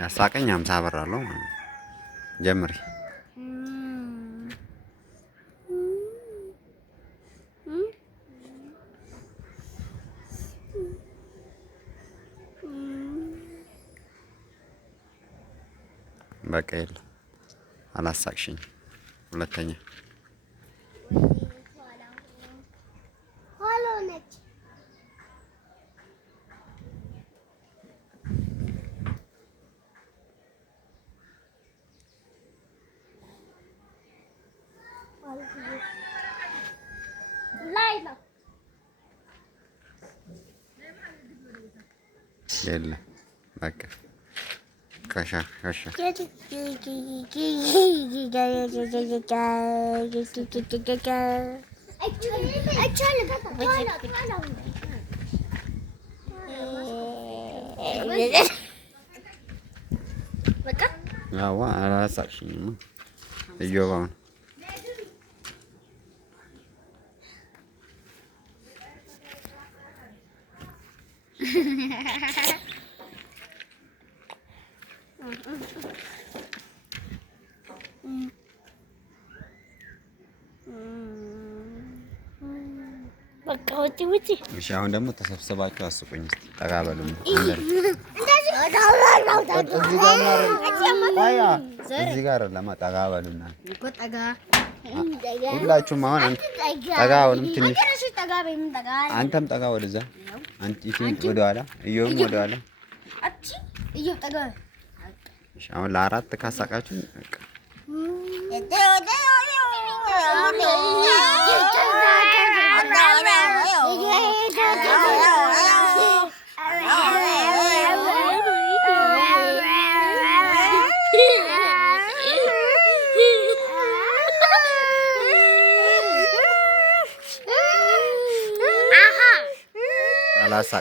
ያሳቀኝ 50 ብር አለው ጀምሪ በቃ የለም አላሳቅሽኝ ሁለተኛ የለም በቃ ከሻ አዋ አላሳቅሽኝማ እዮባውን በቃ ውጪ እሺ አሁን ደግሞ ተሰብስባችሁ አስቁኝ እስቲ ጠጋ በሉ እዚህ ጋር ለማጠጋ በሉና ሁላችሁም አሁን ጠጋ አሁንም ትንሽ አንተም ጠጋ ወደዛ አንቺ ወደ ኋላ እዮብም ወደ ኋላ እሺ አሁን ለአራት ካሳቃችሁ በቃ አላሳቃ